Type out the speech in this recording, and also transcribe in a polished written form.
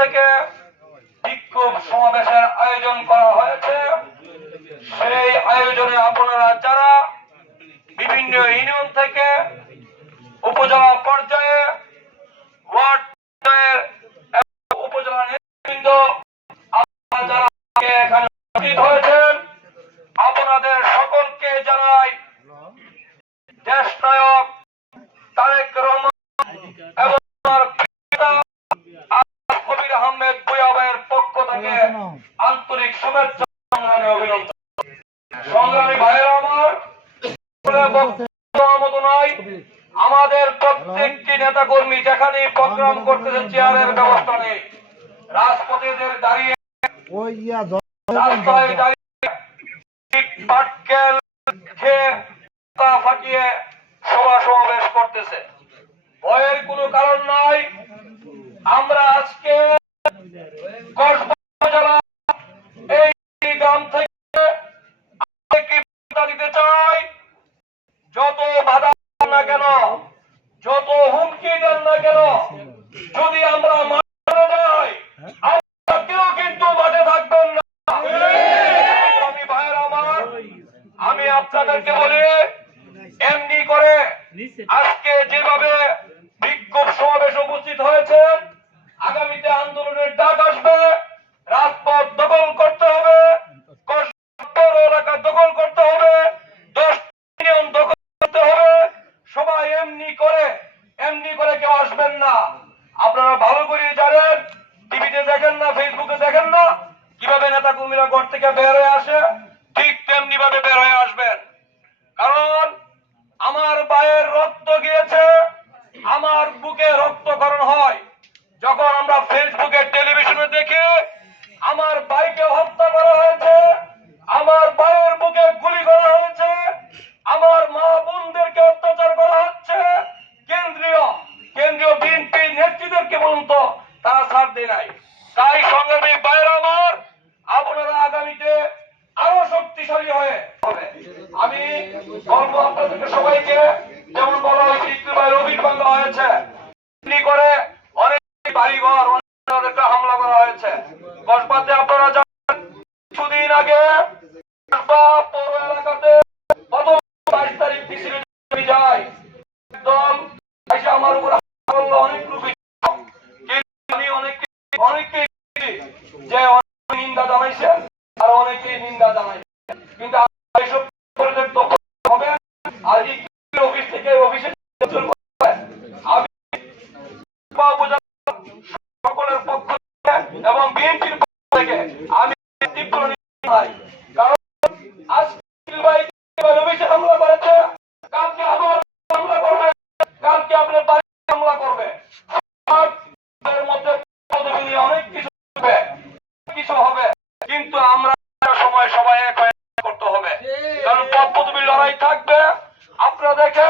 থেকে বিক্ষোভ সমাবেশের আয়োজন করা হয়েছে। সেই আয়োজনে আপনারা যারা বিভিন্ন ইউনিয়ন থেকে উপজেলা পর্যায়ে, ওয়ার্ড পর্যায়ের উপজেলা নেতৃবৃন্দ যারা এখানে উপস্থিত হয়েছেন, আপনাদের সকলকে জানাই দেশ নায়ক তারেক রহমান এবং কবির আহমেদ ভূঁইয়া পক্ষ থেকে আন্তরিক শুভেচ্ছা সংগ্রামী অভিনন্দন। সংগ্রামী ভাইয়েরা আমার, মতো নয়, আমাদের প্রত্যেকটি নেতা কর্মী যেখানে প্রোগ্রাম করতেছে চেয়ারের ব্যবস্থা নেই, রাজপথে দাঁড়িয়ে রাস্তায় দাঁড়িয়ে পাটকেল খেয়ে ফাটিয়ে সভা সমাবেশ করতেছে। ভয়ের কোনো কারণ নাই। আমরা আজকে এই গ্রাম থেকে দিতে চাই, যত বাধা না কেন, যত হুমকি দেন না কেন, যদি আমরা মাঠে যাই, আমরা কেউ কিন্তু মাঠে থাকবেন না। আমি ভাইয়ের আমার, আমি আপনাদেরকে বলি, এমনি করে আজকে যেভাবে বিক্ষোভ সমাবেশ উপস্থিত হয়েছেন, আগামীতে আন্দোলনের ডাক আসবে, রাজপথ দখল করতে হবে, এলাকা দখল করতে হবে, 10 ইউনিয়ন দখল করতে হবে। সবাই এমনি করে কেউ আসবেন না। আপনারা ভালো করে জানেন, টিভিতে দেখেন না, ফেসবুকে দেখেন না, কিভাবে নেতা কর্মীরা ঘর থেকে বের হয়ে আসে, ঠিক তেমনি ভাবে বের হয়ে আসবেন। কারণ আমার ভাইয়ের রক্ত গিয়েছে, আমার বুকে রক্তক্ষরণ হয় যখন আমরা ফেসবুকে টেলিভিশনে দেখি আমার ভাইকে হত্যা করা হয়েছে, আমার ভাইয়ের বুকে গুলি করা হয়েছে, আমার মা বোনদেরকে অত্যাচার করা হচ্ছে। কেন্দ্রীয় বিএনপি নেতৃত্বকে পর্যন্ত তারা ছাড় দেয় নাই। তাই সংগ্রামী ভাইয়েরা আমার, আপনারা আগামীতে আরো শক্তিশালী হয়ে হবে। আমি বলবো আপনাদেরকে সবাইকে, যেমন বলা হয়েছে ইকবাল অভিযোগ ভাঙা হয়েছে, করে অনেক বাড়িঘর অনেক হামলা করা হয়েছে। কসবাতে আপনারা জানেন, কিছুদিন আগে পৌর এলাকাতে প্রথম 22 তারিখ মিছিল যায়, একদম এসে আমার উপর অনেক লোক, আমি অনেককে যে নিন্দা জানাইছে আর অনেকেই নিন্দা জানাইছে, কিন্তু এইসব হবে। আর অফিস থেকে অফিসে আমি সকলের পক্ষ থেকে এবং বিএনপির পক্ষ থেকে আমি তীব্র নিন্দা, কারণ অফিসে হামলা করেছে, কালকে আবার হামলা করবে, কালকে আপনার বাড়ি হামলা করবে, মধ্যে অনেক কিছু হবে, কিন্তু আমরা সময় সবাই এক হয়ে করতে হবে, কারণ পদবীর লড়াই থাকবে। আপনারা দেখেন